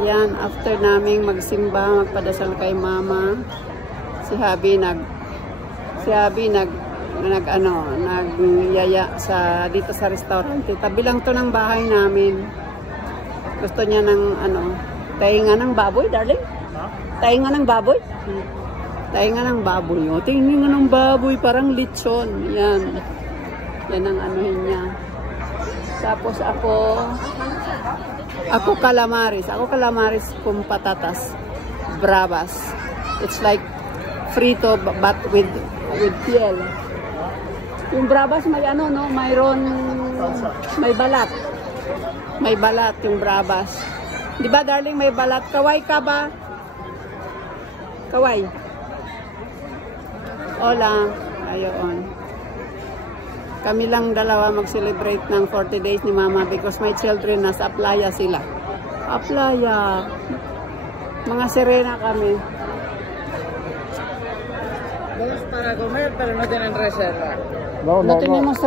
Yan, after naming magsimba, magpadasal kay mama, si Habi nagyaya sa dito sa restaurant. Tabi lang to ng bahay namin. Gusto niya ng tainga ng baboy, darling. Tainga ng baboy. Tainga ng baboy. O, tainga ng baboy, parang lechon. Yan. Yan ang anuhin niya. Tapos ako calamaris. Ako calamaris kung patatas. Bravas. It's like frito but with piel. Yung bravas may mayroon may balat. May balat yung bravas. 'Di ba darling, may balat? Kaway ka ba? Kaway. Hola. Ayon. Kami lang dalawa mag-celebrate ng 40 days ni mama because my children nasa playa sila. Playa. Mga sirena kami. Vamos para comer pero no tienen reserva. No tenemos